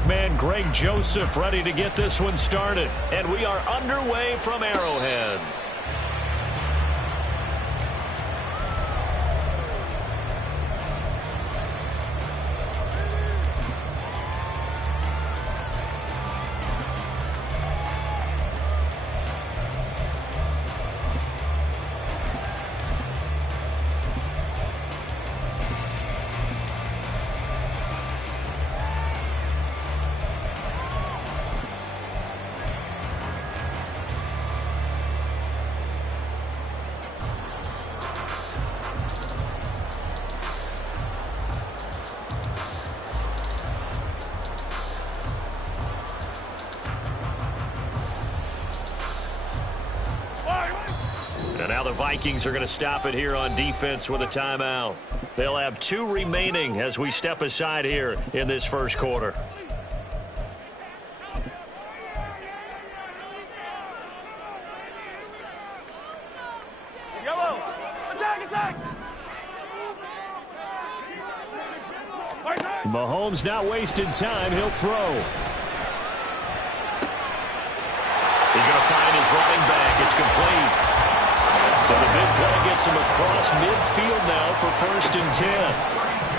quarterback man Greg Joseph ready to get this one started. And we are underway from Arrowhead. And now the Vikings are going to stop it here on defense with a timeout. They'll have 2 remaining as we step aside here in this first quarter. Mahomes not wasting time. He'll throw. He's going to find his running back. It's complete. So the big play gets him across midfield now for 1st and 10.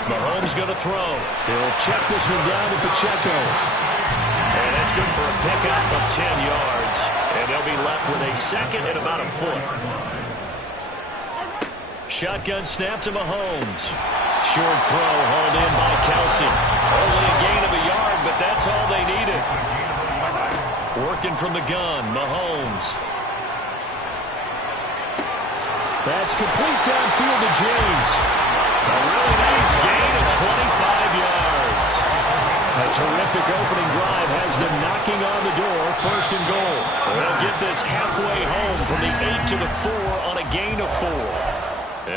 Mahomes going to throw. He'll check this one down to Pacheco. And that's good for a pickup of 10 yards. And they'll be left with a second and about a foot. Shotgun snap to Mahomes. Short throw hauled in by Kelsey. Only a gain of a yard, but that's all they needed. Working from the gun, Mahomes. That's complete downfield to James. A really nice gain of 25 yards. A terrific opening drive has them knocking on the door, 1st and goal. They'll get this halfway home from the 8 to the 4 on a gain of 4.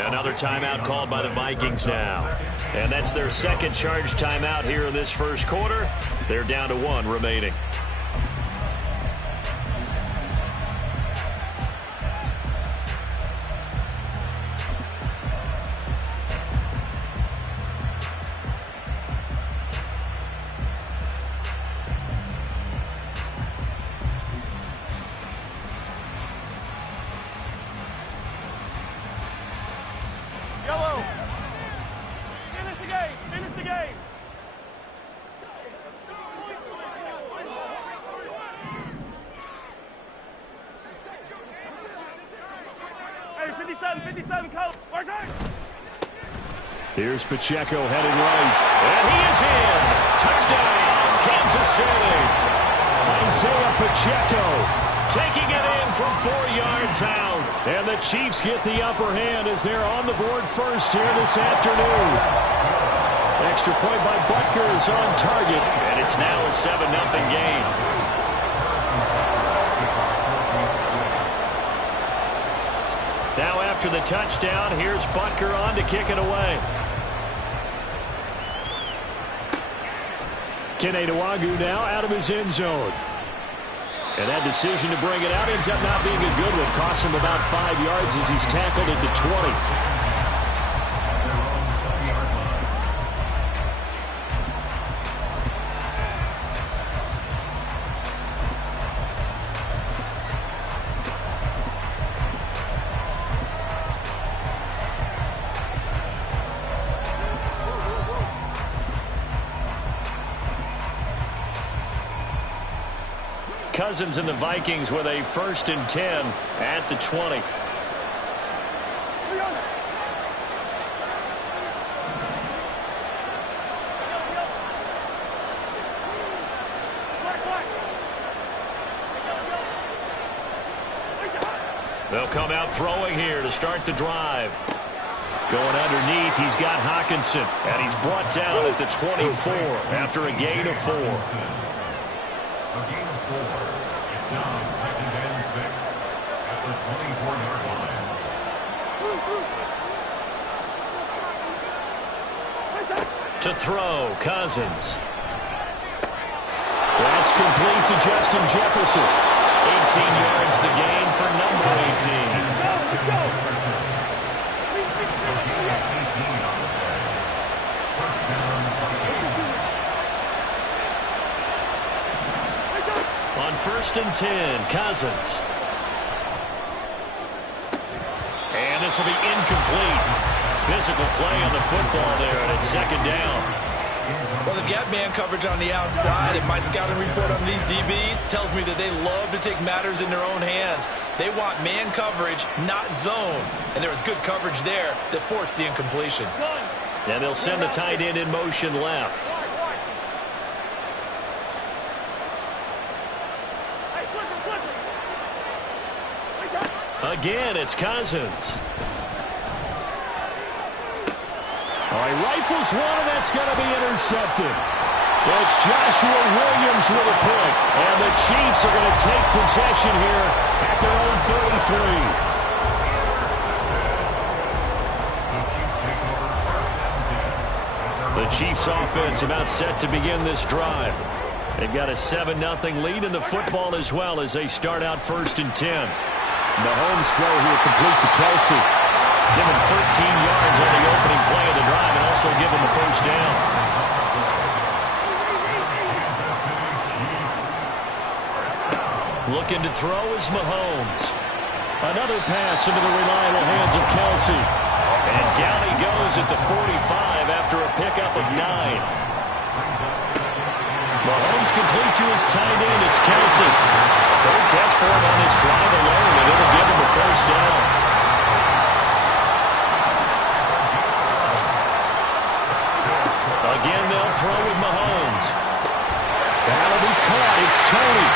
Another timeout called by the Vikings now. And that's their second charge timeout here in this first quarter. They're down to 1 remaining. Here's Pacheco headed right. And he is in. Touchdown, Kansas City. Isaiah Pacheco taking it in from 4 yards out. And the Chiefs get the upper hand as they're on the board first here this afternoon. Extra point by Butker is on target. And it's now a 7-0 game. Now after the touchdown, here's Butker on to kick it away. Kene Nwangwu now out of his end zone. And that decision to bring it out ends up not being a good one. Costs him about 5 yards as he's tackled at the 20. Cousins and the Vikings with a 1st and 10 at the 20. They'll come out throwing here to start the drive. Going underneath, he's got Hockenson, and he's brought down at the 24 after a gain of 4. A gain of 4. It's now 2nd and 6 at the 24-yard line. To throw, Cousins. That's complete to Justin Jefferson. 18 yards the gain for number 18. On 1st and 10, Cousins. And this will be incomplete. Physical play on the football there, and it's 2nd down. Well, they've got man coverage on the outside, and my scouting report on these DBs tells me that they love to take matters in their own hands. They want man coverage, not zone. And there was good coverage there that forced the incompletion. And they'll send the tight end in motion left. Again, it's Cousins. All right, rifles one, and that's going to be intercepted. It's Joshua Williams with a pick. And the Chiefs are going to take possession here at their own 33. The Chiefs offense about set to begin this drive. They've got a 7-0 lead in the football as well as they start out 1st and 10. Mahomes throw here complete to Kelsey. Give him 13 yards on the opening play of the drive and also give him a 1st down. Looking to throw is Mahomes. Another pass into the reliable hands of Kelsey. And down he goes at the 45 after a pickup of 9. Mahomes complete to his tight end. It's Kelsey. 3rd catch for him on this drive alone, and it'll give him a 1st down. Again, they'll throw with Mahomes. That'll be caught. It's Tony.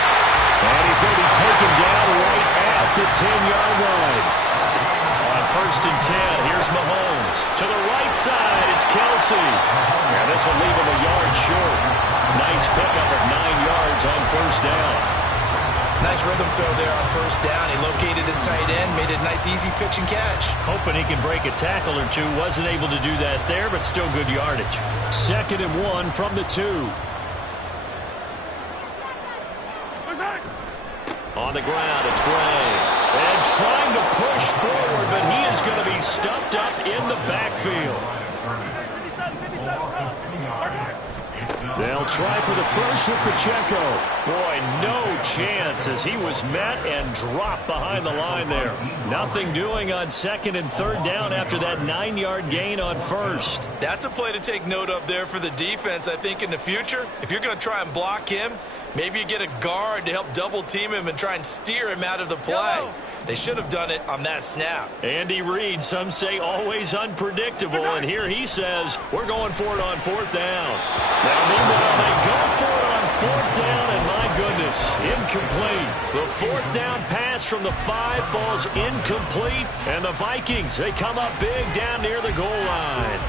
And he's going to be taken down right at the 10-yard line. On 1st and 10, here's Mahomes. To the right side, it's Kelsey. And this will leave him a yard short. Nice pickup of 9 yards on 1st down. Nice rhythm throw there on 1st down. He located his tight end, made it a nice easy pitch and catch. Hoping he can break a tackle or two. Wasn't able to do that there, but still good yardage. 2nd and 1 from the 2. On the ground, it's Gray. And trying to push forward, but he is going to be stuffed up in the backfield. They'll try for the first with Pacheco. Boy, no chance as he was met and dropped behind the line there. Nothing doing on 2nd and 3rd down after that 9-yard gain on 1st. That's a play to take note of there for the defense, I think, in the future. If you're going to try and block him, maybe you get a guard to help double-team him and try and steer him out of the play. They should have done it on that snap. Andy Reid, some say always unpredictable, and here he says, we're going for it on 4th down. Now, meanwhile, they go for it on 4th down, and my goodness, incomplete. The 4th down pass from the 5 falls incomplete, and the Vikings, they come up big down near the goal line.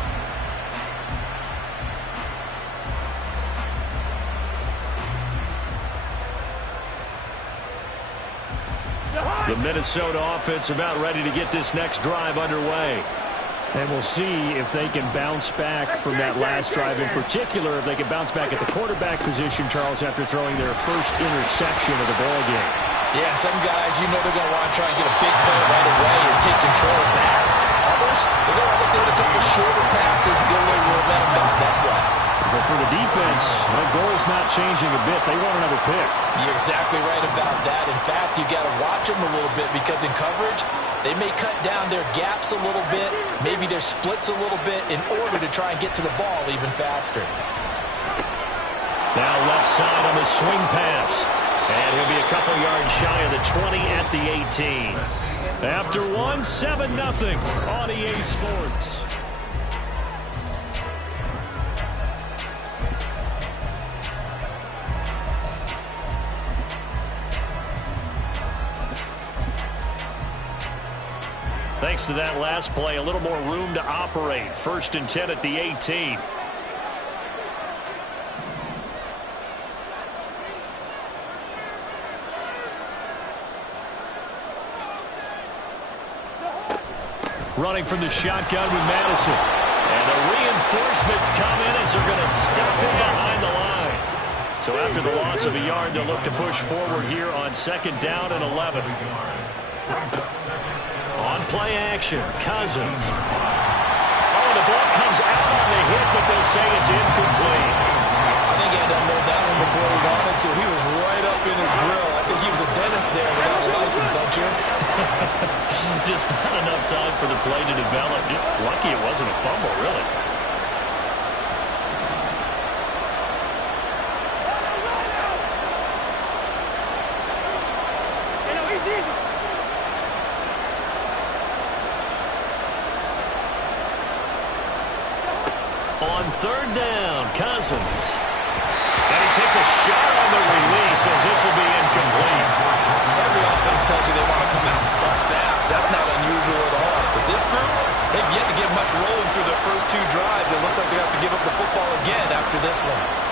The Minnesota offense about ready to get this next drive underway. And we'll see if they can bounce back from that last drive. In particular, if they can bounce back at the quarterback position, Charles, after throwing their first interception of the ballgame. Yeah, some guys, you know they're going to want to try and get a big play right away and take control of that. Others, they're going to look at a couple shorter passes, get a little momentum back that way. But for the defense, the goal's not changing a bit. They want another pick. You're exactly right about that. In fact, you got to watch them a little bit because in coverage, they may cut down their gaps a little bit, maybe their splits a little bit in order to try and get to the ball even faster. Now left side on the swing pass. And he'll be a couple yards shy of the 20 at the 18. After one, 7-0 on EA Sports. Thanks to that last play, a little more room to operate. 1st and 10 at the 18. Running from the shotgun with Madison. And the reinforcements come in as they're going to stop him behind the line. So after the loss of a yard, they'll look to push forward here on 2nd down and 11. On play action, Cousins. Oh, the ball comes out on the hit, but they'll say it's incomplete. I think he had to unload that one before he wanted to. He was right up up in his grill. I think he was a dentist there without a license, don't you? Just not enough time for the play to develop. Just lucky it wasn't a fumble, really. On third down, Cousins. And he takes a shot on the release as this will be incomplete. Every offense tells you they want to come out and start fast. That's not unusual at all. But this group, they've yet to get much rolling through their first 2 drives. It looks like they have to give up the football again after this one.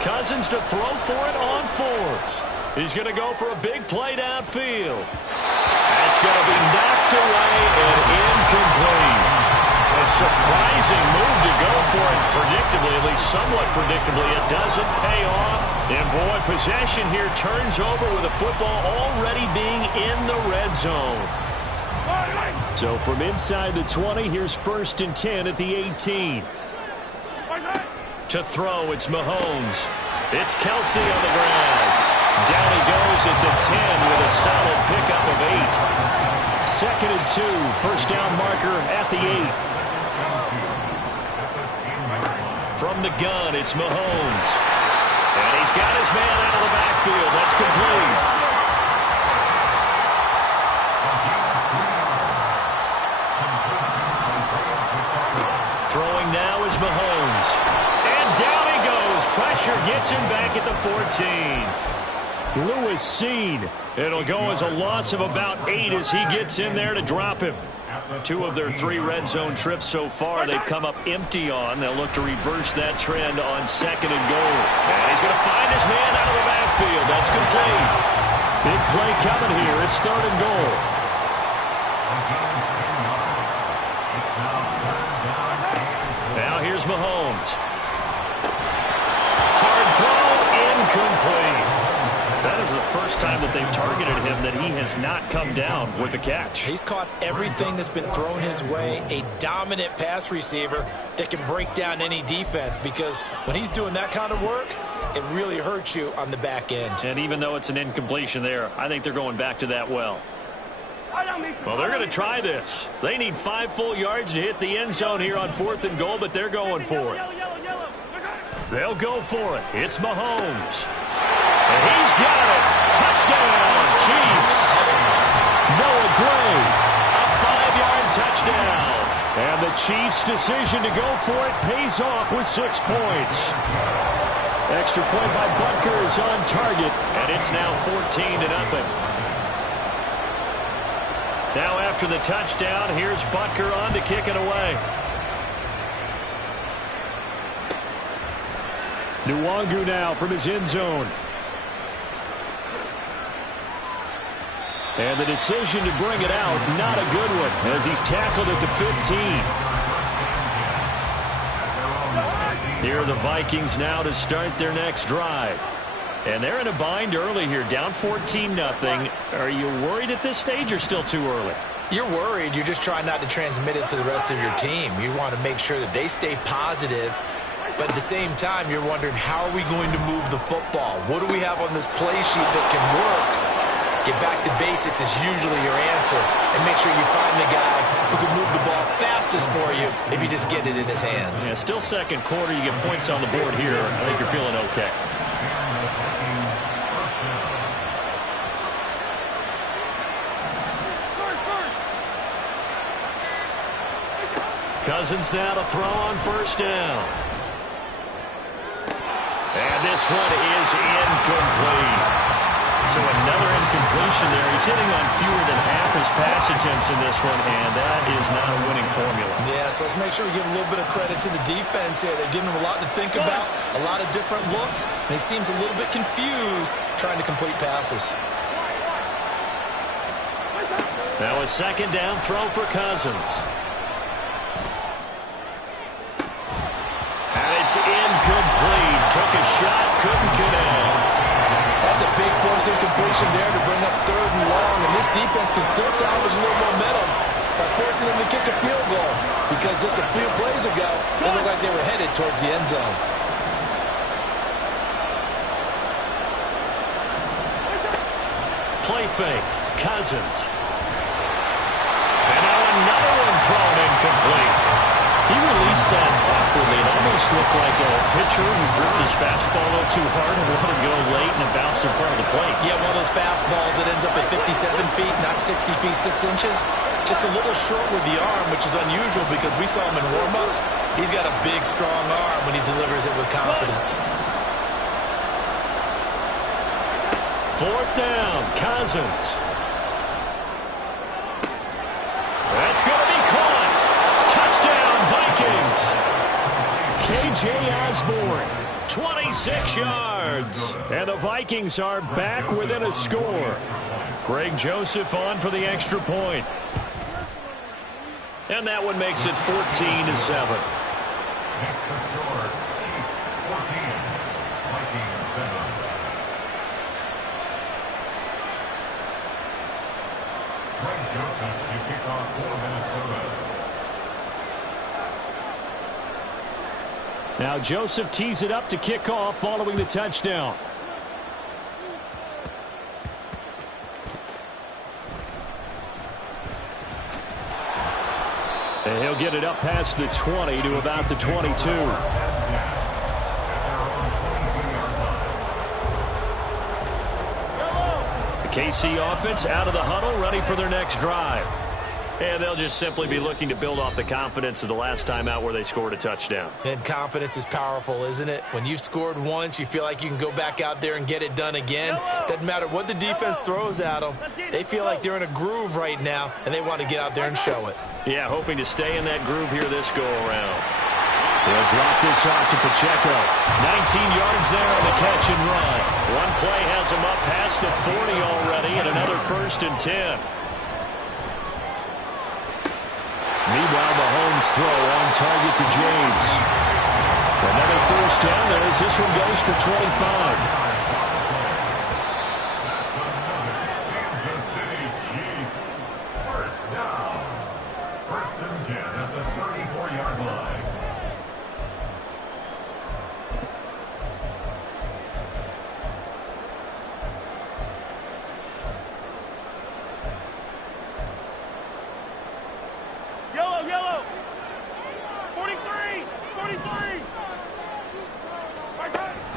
Cousins to throw for it on 4th. He's going to go for a big play downfield. That's going to be knocked away and incomplete. A surprising move to go for it predictably, at least somewhat predictably. It doesn't pay off. And boy, possession here turns over with a football already being in the red zone. So from inside the 20, here's 1st and 10 at the 18. To throw, it's Mahomes. It's Kelsey on the ground. Down he goes at the 10 with a solid pickup of 8. 2nd and 2, first down marker at the 8. From the gun, it's Mahomes. And he's got his man out of the backfield. That's complete. Throwing now is Mahomes. And down he goes. Pressure gets him back at the 14. Lewis seen. It'll go as a loss of about 8 as he gets in there to drop him. 2 of their 3 red zone trips so far they've come up empty on. They'll look to reverse that trend on 2nd and goal. And he's going to find his man out of the backfield. That's complete. Big play coming here. It's 3rd and goal. Now here's Mahomes. Hard throw, incomplete. That is the first time that they've targeted him that he has not come down with a catch. He's caught everything that's been thrown his way. A dominant pass receiver that can break down any defense, because when he's doing that kind of work, it really hurts you on the back end. And even though it's an incompletion there, I think they're going back to that well. Well, they're going to try this. They need 5 full yards to hit the end zone here on 4th and goal, but they're going for it. They'll go for it. It's Mahomes. And he's got it. Touchdown, Chiefs. Noah Gray, a 5-yard touchdown. And the Chiefs' decision to go for it pays off with 6 points. Extra point by Butker is on target, and it's now 14-0. Now after the touchdown, here's Butker on to kick it away. Nwangu now from his end zone. And the decision to bring it out, not a good one, as he's tackled at the 15. Here are the Vikings now to start their next drive. And they're in a bind early here, down 14-0. Are you worried at this stage or still too early? You're worried. You're just trying not to transmit it to the rest of your team. You want to make sure that they stay positive. But at the same time, you're wondering, how are we going to move the football? What do we have on this play sheet that can work? Get back to basics is usually your answer. And make sure you find the guy who can move the ball fastest for you if you just get it in his hands. Yeah, still 2nd quarter. You get points on the board here. I think you're feeling okay. Cousins now to throw on 1st down. And this one is incomplete. So another incompletion there. He's hitting on fewer than half his pass attempts in this one, and that is not a winning formula. Yeah, so let's make sure we give a little bit of credit to the defense here. They're giving him a lot to think about, a lot of different looks, and he seems a little bit confused trying to complete passes. Now a 2nd down throw for Cousins. And it's incomplete. Took a shot, couldn't connect. incompletion there to bring up 3rd and long, and this defense can still salvage a little momentum by forcing them to kick a field goal, because just a few plays ago, they looked like they were headed towards the end zone. Play fake. Cousins. And now another one thrown incomplete. He released that awkwardly. It almost looked like a pitcher who gripped his fastball a little too hard and let him go late, and it bounced in front of the plate. Yeah, one of those fastballs that ends up at 57 feet, not 60 feet, 6 inches. Just a little short with the arm, which is unusual because we saw him in warm-ups. He's got a big, strong arm when he delivers it with confidence. 4th down, Cousins. That's going to be caught. Touchdown, Vikings. K.J. Osborne, 26 yards. And the Vikings are back within a score. Greg Joseph on for the extra point. And that one makes it 14-7. Next to score, Chiefs 14, Vikings 7. Greg Joseph to kick off for Minnesota. Now Joseph tees it up to kick off following the touchdown. And he'll get it up past the 20 to about the 22. The KC offense out of the huddle, ready for their next drive. And they'll just simply be looking to build off the confidence of the last time out where they scored a touchdown. And confidence is powerful, isn't it? When you've scored once, you feel like you can go back out there and get it done again. Doesn't matter what the defense throws at them. They feel like they're in a groove right now, and they want to get out there and show it. Yeah, hoping to stay in that groove here this go-around. They'll drop this off to Pacheco. 19 yards there on the catch and run. One play has him up past the 40 already, and another 1st and 10. Meanwhile, Mahomes throw on target to James. Another 1st down there as this one goes for 25. Kansas City Chiefs. 1st down. 1st and 10 at the 34-yard line. Yellow. 43.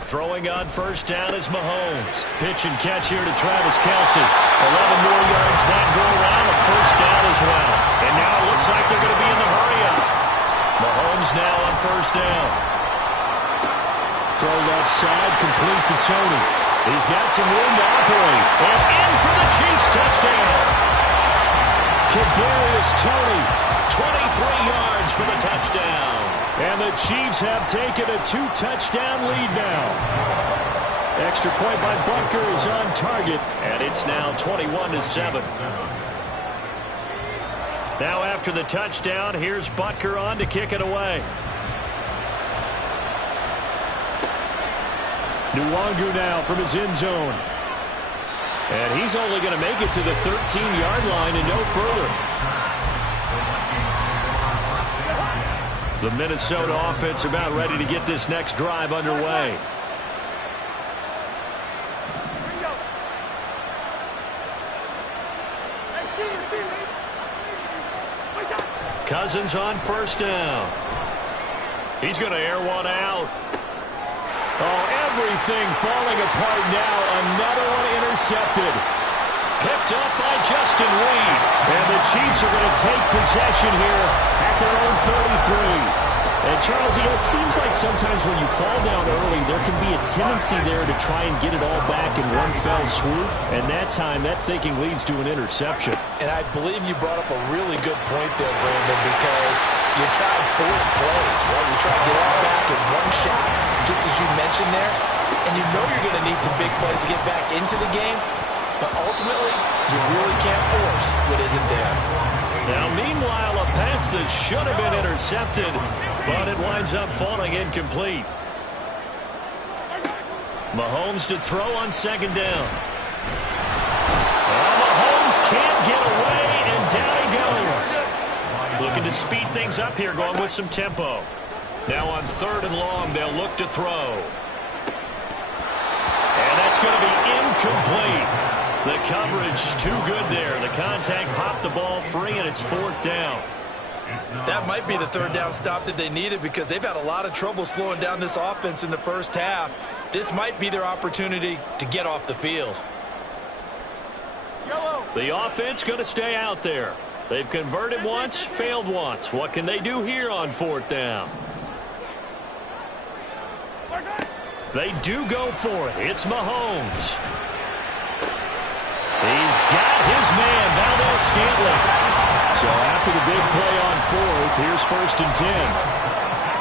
Throwing on 1st down is Mahomes. Pitch and catch here to Travis Kelce. 11 more yards that go around. A 1st down as well. And now it looks like they're going to be in the hurry-up. Mahomes now on 1st down. Throw left side, complete to Tony. He's got some room to operate. And in for the Chiefs touchdown. Kadarius Toney, 23 yards for the touchdown. And the Chiefs have taken a 2-touchdown lead now. Extra point by Butker is on target, and it's now 21-7. Now after the touchdown, here's Butker on to kick it away. Nwangu now from his end zone. And he's only going to make it to the 13-yard line and no further. The Minnesota offense about ready to get this next drive underway. Cousins on 1st down. He's going to air one out. Oh, everything falling apart now. Another one intercepted. Picked up by Justin Reed. And the Chiefs are going to take possession here at their own 33. And, Charles, it seems like sometimes when you fall down early, there can be a tendency there to try and get it all back in one fell swoop. And that time, that thinking leads to an interception. And I believe you brought up a really good point there, Brandon, because you try to force plays, right? You try to get it all back in one shot, just as you mentioned there. And you know you're going to need some big plays to get back into the game. But ultimately, you really can't force what isn't there. Now, meanwhile, a pass that should have been intercepted, but it winds up falling incomplete. Mahomes to throw on 2nd down. Well, Mahomes can't get away, and down he goes. Looking to speed things up here, going with some tempo. Now on 3rd and long, they'll look to throw. And that's going to be incomplete. The coverage too good there. The contact popped the ball free, and it's 4th down. That might be the 3rd down stop that they needed because they've had a lot of trouble slowing down this offense in the first half. This might be their opportunity to get off the field. The offense going to stay out there. They've converted once, failed once. What can they do here on 4th down? They do go for it. It's Mahomes. He's got his man, Valdez-Scantling. So after the big play on 4th, here's 1st and 10.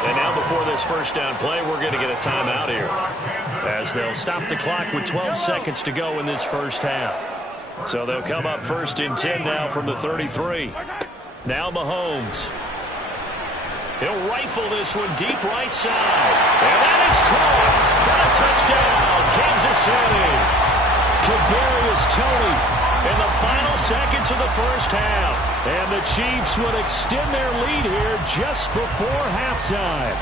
And now before this first down play, we're going to get a timeout here, as they'll stop the clock with 12 seconds to go in this first half. So they'll come up 1st and 10 now from the 33. Now Mahomes. He'll rifle this one deep right side. And that is caught for a touchdown, Kansas City. Kadarius Toney in the final seconds of the first half. And the Chiefs would extend their lead here just before halftime.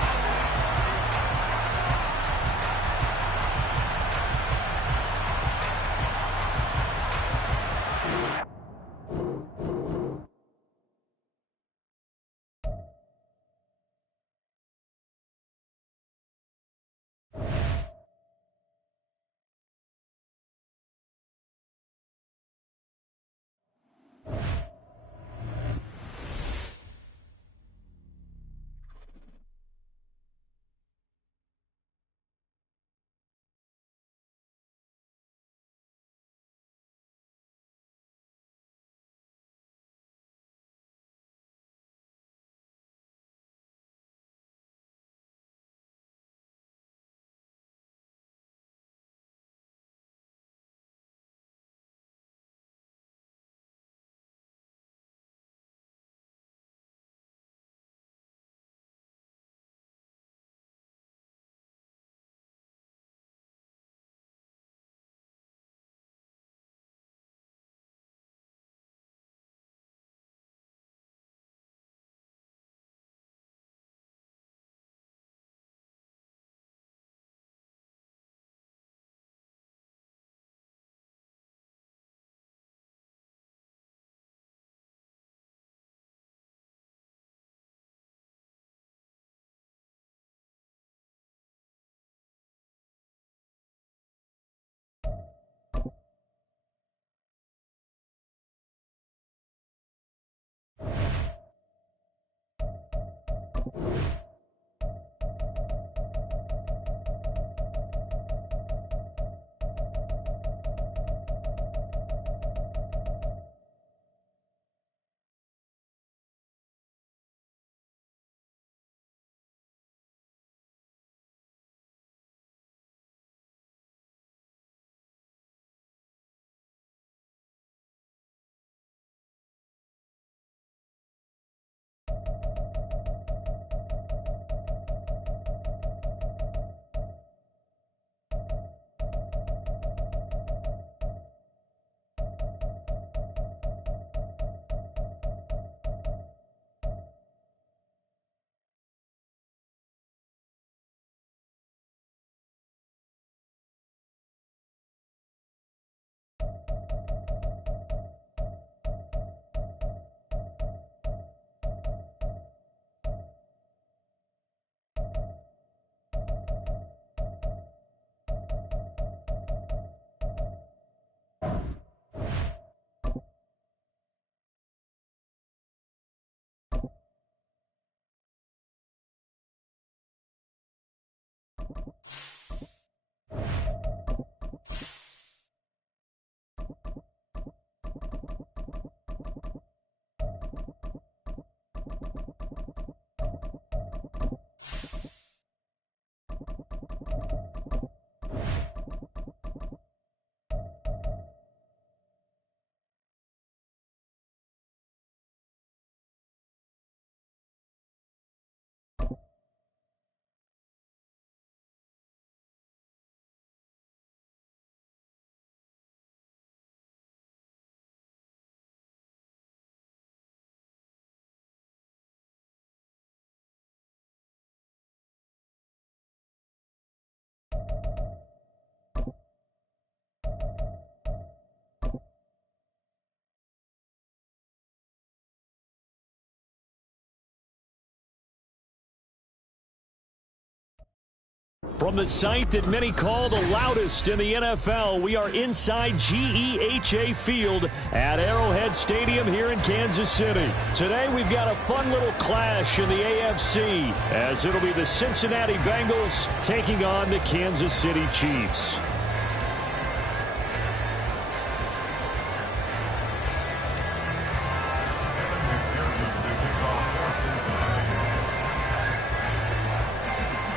From the site that many call the loudest in the NFL, we are inside GEHA Field at Arrowhead Stadium here in Kansas City. Today we've got a fun little clash in the AFC, as it'll be the Cincinnati Bengals taking on the Kansas City Chiefs.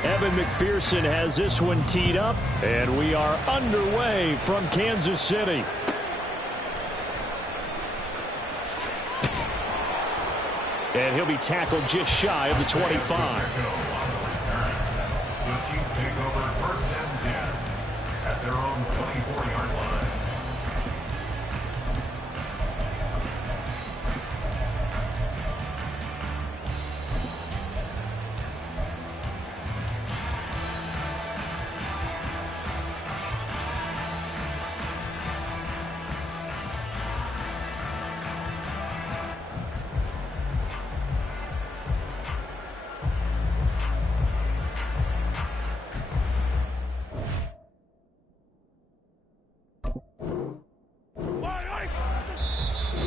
Evan McPherson has this one teed up, and we are underway from Kansas City. And he'll be tackled just shy of the 25. The Chiefs take over 1st and 10 at their own 24-yard line.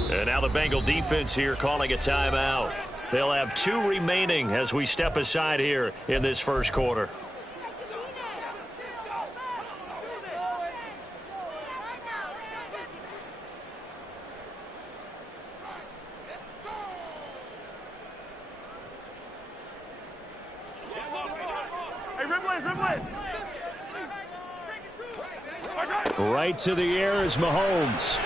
And now the Bengal defense here calling a timeout. They'll have 2 remaining as we step aside here in this first quarter. Right to the air is Mahomes.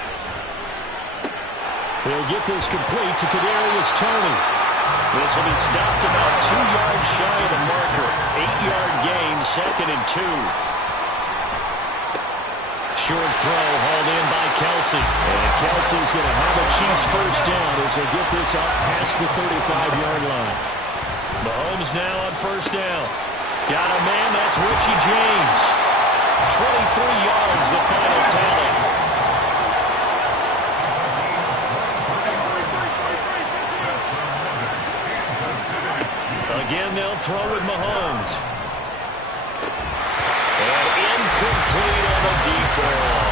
He'll get this complete to Kadarius Toney. This will be stopped about 2 yards shy of the marker. 8-yard gain, 2nd and 2. Short throw hauled in by Kelsey. And Kelsey's going to have a Chiefs first down as they get this up past the 35-yard line. Mahomes now on first down. Got a man, that's Richie James. 23 yards, the final tally. Again, they'll throw with Mahomes. And incomplete on a deep ball.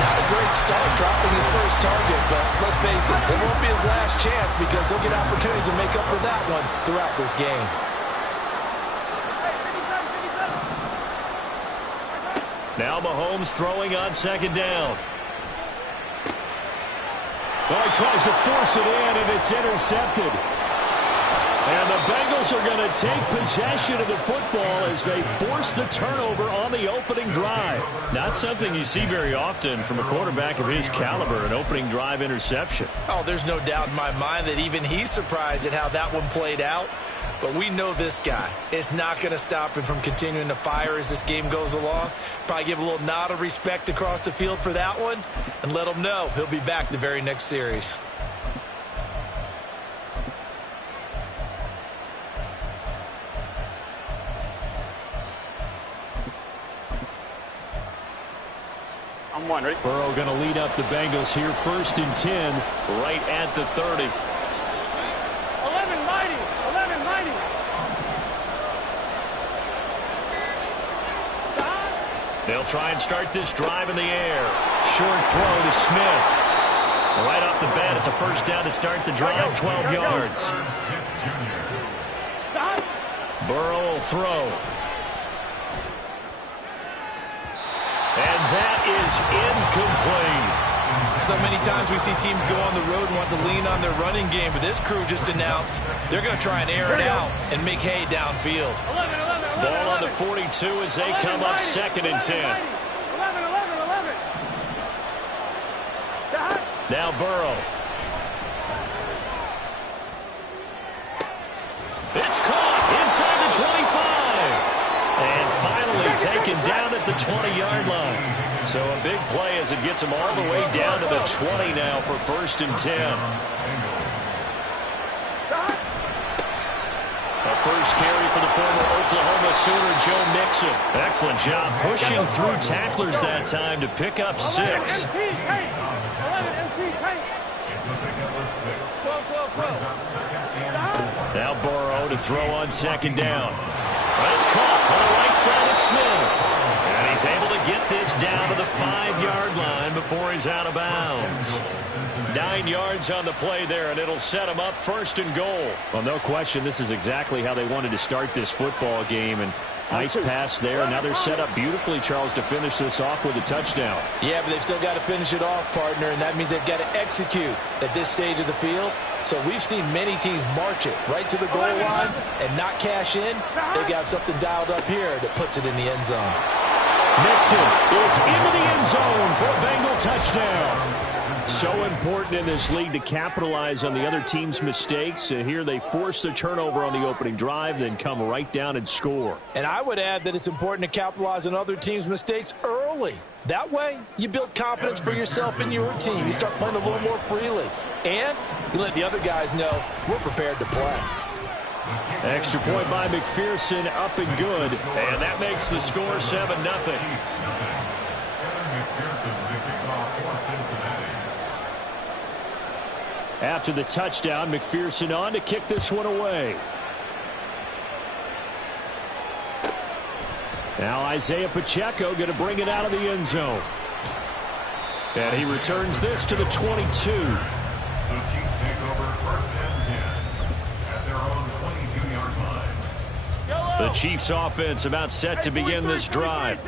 Not a great start dropping his first target, but let's face it, it won't be his last chance because he'll get opportunities to make up for that one throughout this game. Now Mahomes throwing on 2nd down. Well, he tries to force it in, and it's intercepted. And the Bengals are going to take possession of the football as they force the turnover on the opening drive. Not something you see very often from a quarterback of his caliber, an opening drive interception. Oh, there's no doubt in my mind that even he's surprised at how that one played out. But we know this guy. It's not going to stop him from continuing to fire as this game goes along. Probably give a little nod of respect across the field for that one and let him know he'll be back the very next series. Ready? Burrow going to lead up the Bengals here 1st and 10 right at the 30. 11 mighty. 11 mighty. They'll try and start this drive in the air. Short throw to Smith. Right off the bat, it's a first down to start the drive, 12 yards. Burrow will throw. And that is incomplete. So many times we see teams go on the road and want to lean on their running game, but this crew just announced they're going to try and air it out and make hay downfield. 11. Ball on the 42 as they come up 2nd and 10. 11. Now Burrow. It's caught inside the 25. And finally taken down at the 20-yard line. So a big play as it gets him all the way down to the 20 now for 1st and 10. A first carry for the former Oklahoma Sooner, Joe Mixon. Excellent job pushing through tacklers that time to pick up 6. Now Burrow to throw on 2nd down. But it's caught on the right outside it's Smith. And he's able to get this down to the 5-yard line before he's out of bounds. 9 yards on the play there, and it'll set him up 1st and goal. Well, no question, this is exactly how they wanted to start this football game. And nice pass there. Now they're set up beautifully, Charles, to finish this off with a touchdown. Yeah, but they've still got to finish it off, partner, and that means they've got to execute at this stage of the field. So we've seen many teams march it right to the goal line and not cash in. They've got something dialed up here that puts it in the end zone. Mixon is into the end zone for a Bengal touchdown. So important in this league to capitalize on the other team's mistakes. Here they force the turnover on the opening drive, then come right down and score. And I would add that it's important to capitalize on other teams' mistakes early. That way, you build confidence for yourself and your team. You start playing a little more freely. And you let the other guys know we're prepared to play. Extra point by McPherson, up and good. And that makes the score 7-0. After the touchdown, McPherson on to kick this one away. Now Isaiah Pacheco going to bring it out of the end zone. And he returns this to the 22. The Chiefs take over 1st and 10 at their own 22-yard line. The Chiefs offense about set to begin this drive.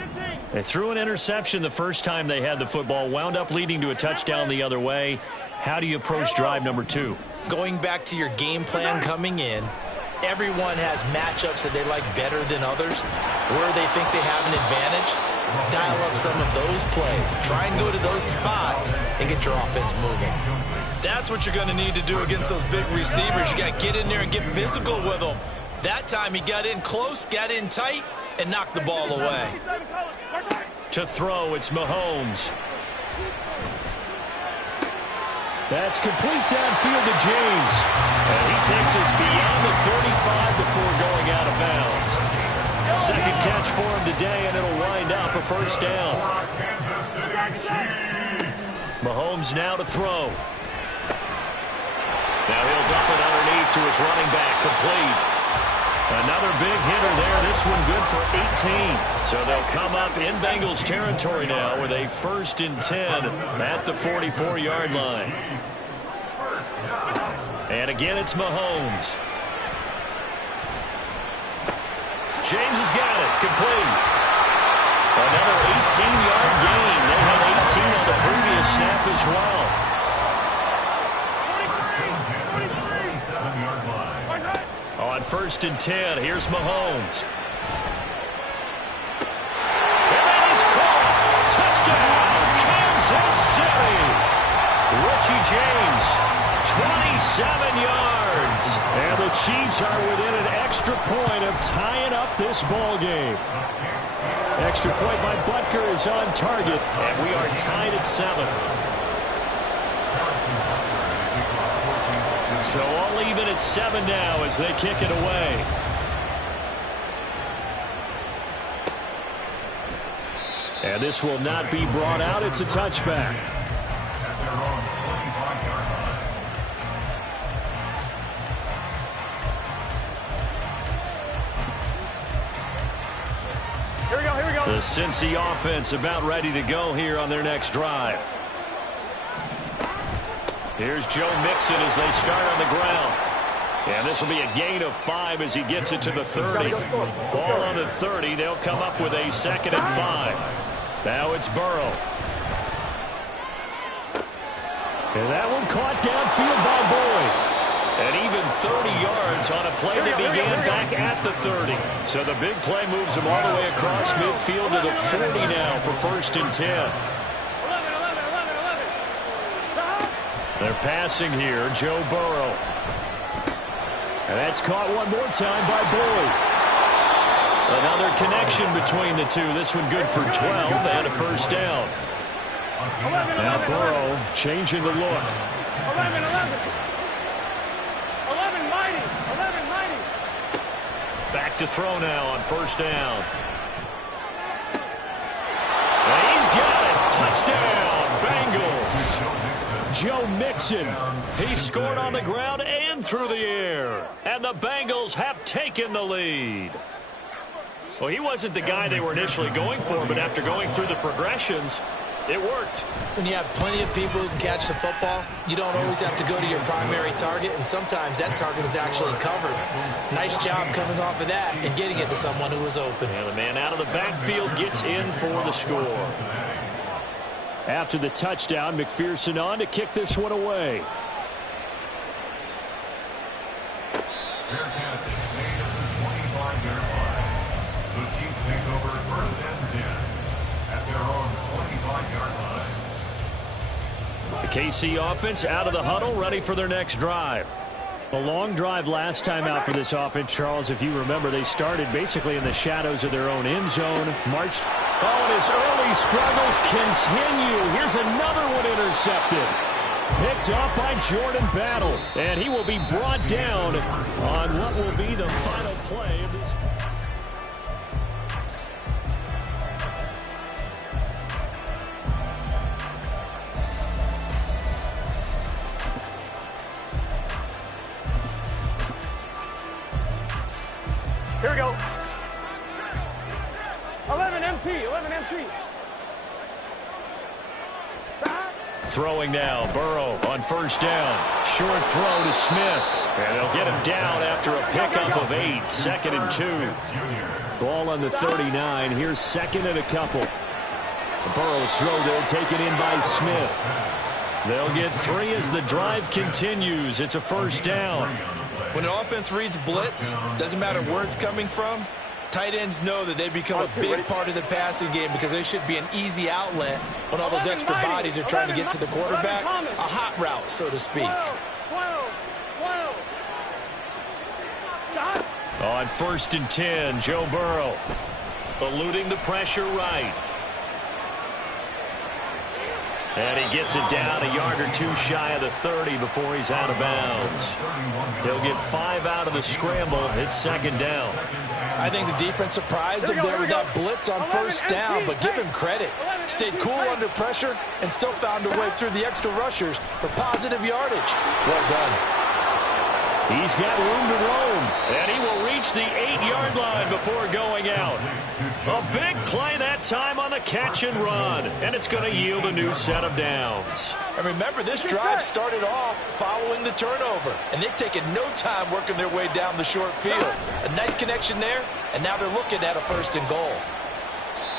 They threw an interception the first time they had the football, wound up leading to a touchdown the other way. How do you approach drive number 2? Going back to your game plan coming in, everyone has matchups that they like better than others. Where they think they have an advantage, dial up some of those plays. Try and go to those spots and get your offense moving. That's what you're going to need to do against those big receivers. You got to get in there and get physical with them. That time he got in close, got in tight, and knocked the ball away. To throw, it's Mahomes. That's complete downfield to James. And he takes us beyond the 35 before going out of bounds. Second catch for him today, and it'll wind up a 1st down. Mahomes now to throw. Now he'll dump it underneath to his running back, complete. Another big hitter there. This one good for 18. So they'll come up in Bengals territory now with a 1st and 10 at the 44-yard line. And again, it's Mahomes. James has got it. Complete. Another 18-yard gain. They had 18 on the previous snap as well. On 1st and 10, here's Mahomes. And that is caught. Touchdown, Kansas City. Richie James, 27 yards. And the Chiefs are within an extra point of tying up this ball game. Extra point by Butker is on target, and we are tied at 7. So all even at 7 now as they kick it away. And this will not be brought out. It's a touchback. Here we go, here we go. The Cincy offense about ready to go here on their next drive. Here's Joe Mixon as they start on the ground. And this will be a gain of 5 as he gets it to the 30. Ball on the 30. They'll come up with a 2nd and 5. Now it's Burrow. And that one caught downfield by Boyd. And even 30 yards on a play that began back at the 30. So the big play moves them all the way across midfield to the 40 now for 1st and 10. They're passing here, Joe Burrow. And that's caught one more time by Boyd. Another connection between the two. This one good for 12 and a 1st down. Now Burrow changing the look. 11 mighty. 11 mighty. Back to throw now on 1st down. And he's got it. Touchdown, Bengals. Joe Mixon. He scored on the ground and through the air. And the Bengals have taken the lead. Well, he wasn't the guy they were initially going for, but after going through the progressions, it worked. When you have plenty of people who can catch the football, you don't always have to go to your primary target, and sometimes that target is actually covered. Nice job coming off of that and getting it to someone who was open. And the man out of the backfield gets in for the score. After the touchdown, McPherson on to kick this one away. Bearcats made at the 25-yard line. The Chiefs take over 1st and 10 at their own 25-yard line. The KC offense out of the huddle, ready for their next drive. A long drive last time out for this offense, Charles. If you remember, they started basically in the shadows of their own end zone, marched. Oh, and his early struggles continue. Here's another one intercepted. Picked off by Jordan Battle, and he will be brought down on what will be the final play of this. Here we go. 11 MT, 11 MT. Throwing now, Burrow on 1st down. Short throw to Smith. And they'll get him down after a pickup of 8. 2nd and 2. Ball on the 39. Here's 2nd and a couple. Burrow's throw there taken in by Smith. They'll get 3 as the drive continues. It's a 1st down. When an offense reads blitz, doesn't matter where it's coming from, tight ends know that they become a big part of the passing game because they should be an easy outlet when all those extra bodies are trying to get to the quarterback. A hot route, so to speak. On 1st and 10, Joe Burrow eluding the pressure right. And he gets it down a yard or 2 shy of the 30 before he's out of bounds. He'll get 5 out of the scramble. It's 2nd down. I think the defense surprised him there with that blitz on 1st down, but give him credit. Stayed cool under pressure and still found a way through the extra rushers for positive yardage. Well done. He's got room to roam, and he will reach the 8-yard line before going out. A big play that time on the catch and run, and it's going to yield a new set of downs. And remember, this drive started off following the turnover, and they've taken no time working their way down the short field. A nice connection there, and now they're looking at a 1st and goal.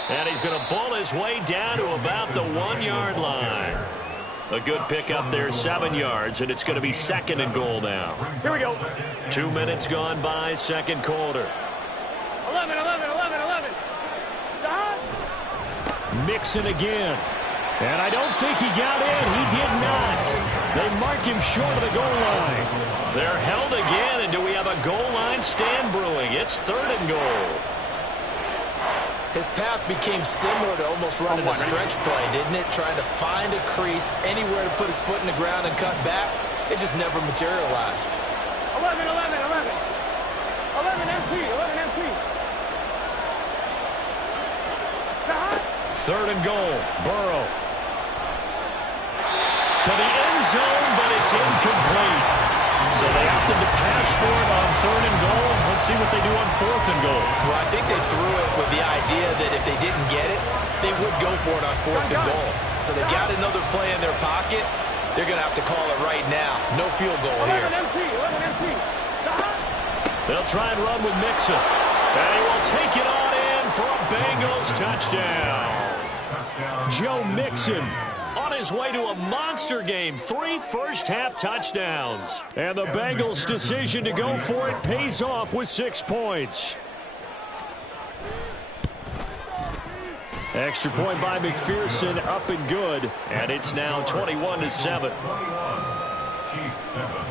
And he's going to bull his way down to about the 1-yard line. A good pickup there, 7 yards, and it's going to be 2nd and goal now. Here we go. 2 minutes gone by, 2nd quarter. 11, 11, 11, 11. Mixon again. And I don't think he got in. He did not. They mark him short of the goal line. They're held again, and do we have a goal line stand brewing? It's 3rd and goal. His path became similar to almost running a stretch play, didn't it? Trying to find a crease, anywhere to put his foot in the ground and cut back. It just never materialized. 11, 11, 11. 11 MP, 11 MP. 3rd and goal. Burrow. To the end zone, but it's incomplete. So they opted to pass for it on 3rd and goal. Let's see what they do on 4th and goal. Well, I think they threw it with the idea that if they didn't get it, they would go for it on 4th and goal. So they got another play in their pocket. They're going to have to call it right now. No field goal here. 11 MP, 11 MP. They'll try and run with Mixon. And he will take it on in for a Bengals touchdown. Joe Mixon on his way to a monster game. 3 first-half touchdowns. And the Bengals' decision to go for it pays off with 6 points. Extra point by McPherson, up and good. And it's now 21-7. Chiefs 7.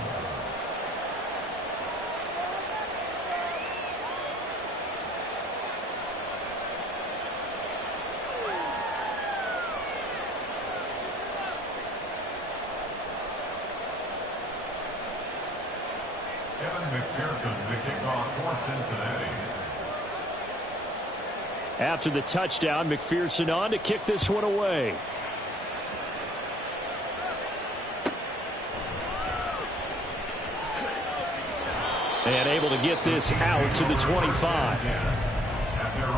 Evan McPherson, the kickoff for Cincinnati. After the touchdown, McPherson on to kick this one away. And able to get this out to the 25. At their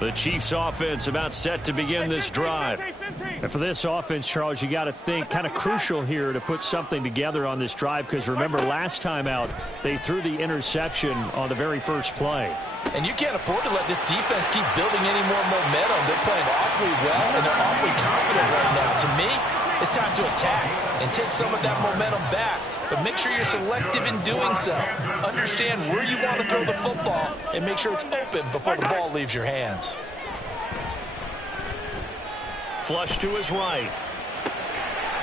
The Chiefs offense about set to begin this drive. And for this offense, Charles, you got to think kind of crucial here to put something together on this drive, because remember last time out they threw the interception on the very first play. And you can't afford to let this defense keep building any more momentum. They're playing awfully well, and they're awfully confident right now. To me, it's time to attack and take some of that momentum back. But make sure you're selective in doing so. Understand where you want to throw the football and make sure it's open before the ball leaves your hands. Flush to his right.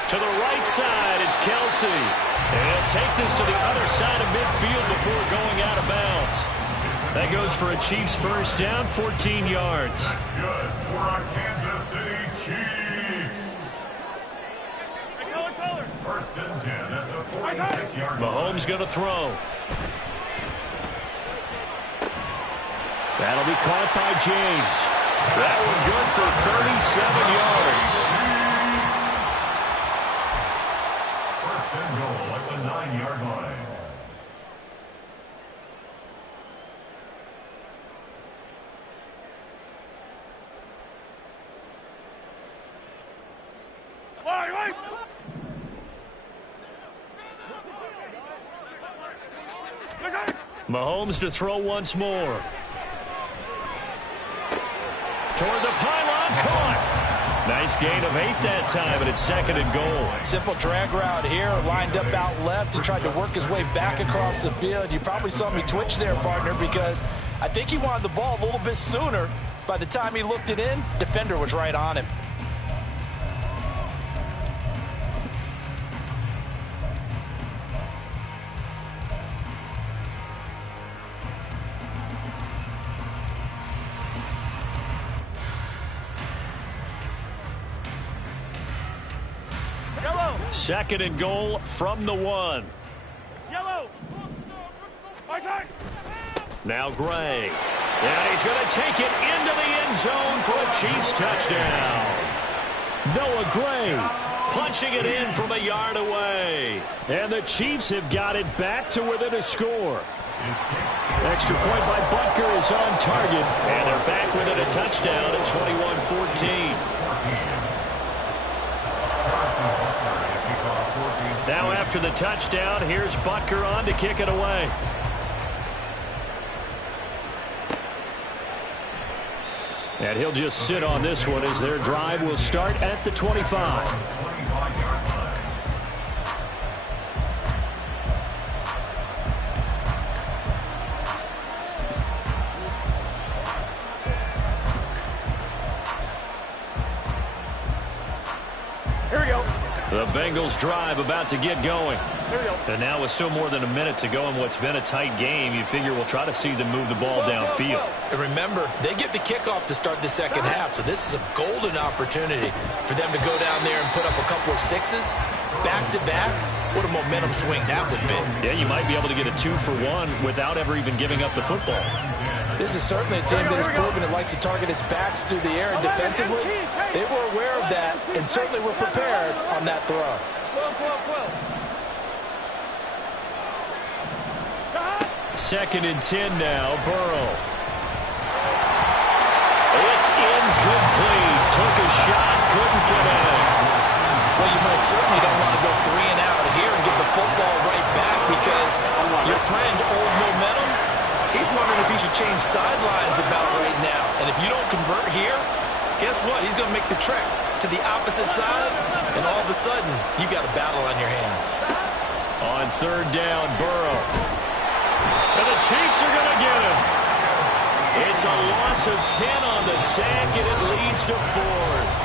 To the right side, it's Kelsey. And take this to the other side of midfield before going out of bounds. That goes for a Chiefs first down, 14 yards. That's good for our Kansas City Chiefs. First and 10 at the 46-yard line. Mahomes going to throw. That'll be caught by James. That one good for 37 yards. First and goal at the 9-yard line. Mahomes to throw once more. Toward the pylon, caught. Nice gain of 8 that time, and it's second and goal. Simple drag route here, lined up out left and tried to work his way back across the field. You probably saw me twitch there, partner, because I think he wanted the ball a little bit sooner. By the time he looked it in, defender was right on him. Second and goal from the 1. Yellow. Now Gray. And he's going to take it into the end zone for a Chiefs touchdown. Noah Gray punching it in from a yard away. And the Chiefs have got it back to within a score. Extra point by Butker is on target. And they're back within a touchdown at 21-14. Now after the touchdown, here's Butker on to kick it away. And he'll just sit on this one as their drive will start at the 25. The Bengals drive about to get going. And now with still more than a minute to go in what's been a tight game, you figure we'll try to see them move the ball downfield. And remember, they get the kickoff to start the second half, so this is a golden opportunity for them to go down there and put up a couple of sixes back-to-back. What a momentum swing that would be. Yeah, you might be able to get a 2-for-1 without ever even giving up the football. This is certainly a team that has proven it likes to target its backs through the air, and defensively, they were aware of that and certainly were prepared on that throw. Second and 10 now, Burrow. It's incomplete. Took a shot, couldn't connect. Well, you most certainly don't want to go 3 and out here and get the football right back, because your friend, Old Momentum, he's wondering if he should change sidelines about right now. And if you don't convert here, guess what? He's going to make the trek to the opposite side, and all of a sudden, you got a battle on your hands. On third down, Burrow. And the Chiefs are going to get him. It's a loss of 10 on the sack, and it leads to 4th.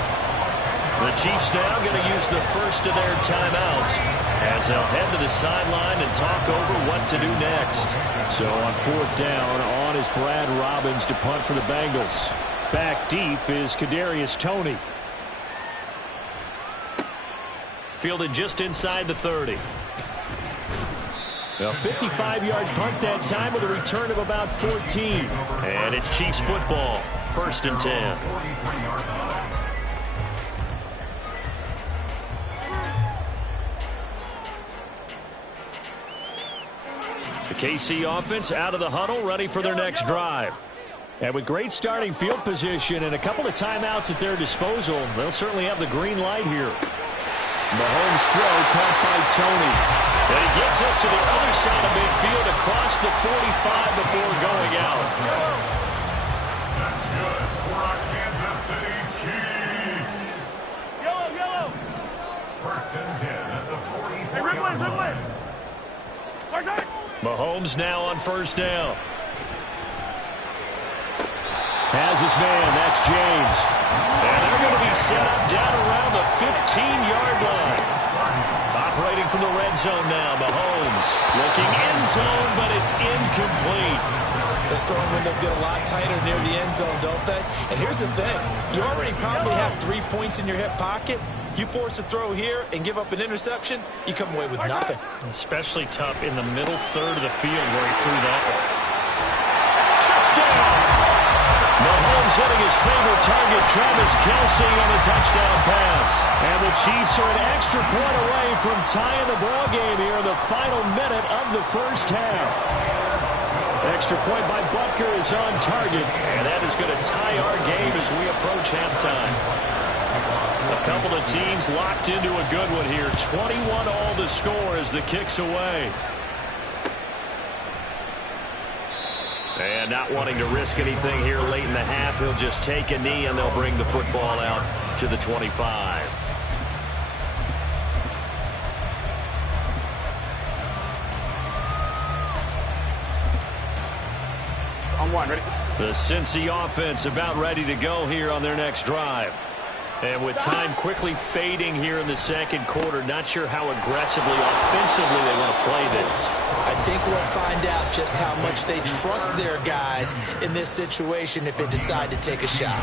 The Chiefs now going to use the first of their timeouts as they'll head to the sideline and talk over what to do next. So on fourth down, on is Brad Robbins to punt for the Bengals. Back deep is Kadarius Toney. Fielded just inside the 30. A 55-yard punt that time with a return of about 14. And it's Chiefs football, first and 10. The KC offense out of the huddle, ready for their next drive. And with great starting field position and a couple of timeouts at their disposal, they'll certainly have the green light here. Mahomes' throw caught by Tony. And he gets us to the other side of midfield across the 45 before going out. That's good for our Kansas City Chiefs. Yellow. First and 10 at the 40. Hey, Ripley. Mahomes now on first down. Has his man, that's James. And they're going to be set up down around the 15-yard line. Operating from the red zone now, Mahomes. Looking end zone, but it's incomplete. Those throwing windows get a lot tighter near the end zone, don't they? And here's the thing. You already probably have 3 points in your hip pocket. You force a throw here and give up an interception, you come away with nothing. Especially tough in the middle third of the field where he threw that one. Touchdown! Mahomes hitting his favorite target, Travis Kelce, on the touchdown pass. And the Chiefs are an extra point away from tying the ball game here in the final minute of the first half. Extra point by Butker is on target, and that is going to tie our game as we approach halftime. A couple of teams locked into a good one here. 21 all the score as the kick's away. And not wanting to risk anything here late in the half, he'll just take a knee and they'll bring the football out to the 25. On one, ready? The Cincy offense about ready to go here on their next drive. And with time quickly fading here in the second quarter, not sure how aggressively, offensively they want to play this. I think we'll find out just how much they trust their guys in this situation if they decide to take a shot.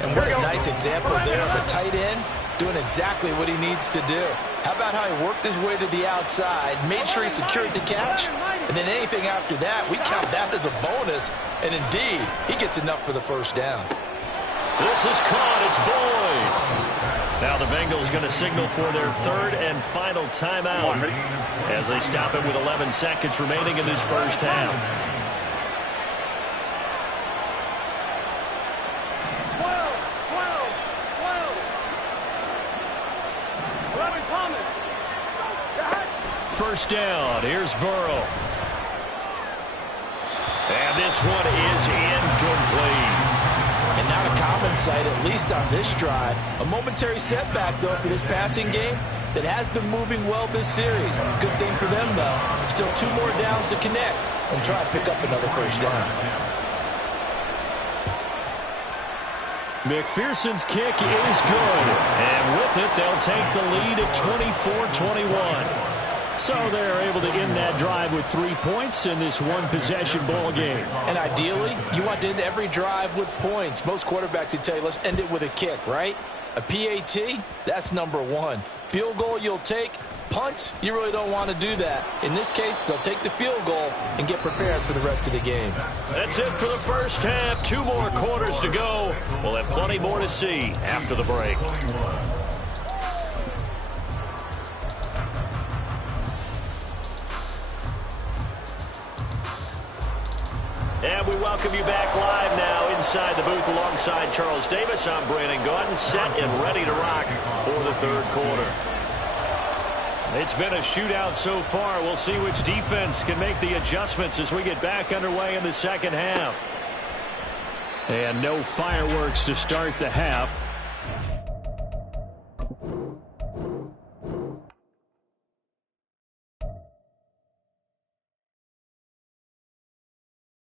And what a nice example there of a tight end doing exactly what he needs to do. How about how he worked his way to the outside, made sure he secured the catch, and then anything after that, we count that as a bonus. And indeed, he gets enough for the first down. This is caught. It's Boyd. Now the Bengals going to signal for their third and final timeout as they stop it with 11 seconds remaining in this first half. 11, Thomas. First down. Here's Burrow. And this one is incomplete. And not a common sight, at least on this drive. A momentary setback, though, for this passing game that has been moving well this series. Good thing for them, though. Still 2 more downs to connect and try to pick up another first down. McPherson's kick is good. And with it, they'll take the lead at 24-21. So they're able to end that drive with 3 points in this one-possession ball game. And ideally, you want to end every drive with points. Most quarterbacks would tell you, let's end it with a kick, right? A PAT, that's number 1. Field goal you'll take. Punts, you really don't want to do that. In this case, they'll take the field goal and get prepared for the rest of the game. That's it for the first half. 2 more quarters to go. We'll have plenty more to see after the break. And we welcome you back live now inside the booth alongside Charles Davis. I'm Brandon Gaudin, set and ready to rock for the third quarter. It's been a shootout so far. We'll see which defense can make the adjustments as we get back underway in the second half. And no fireworks to start the half.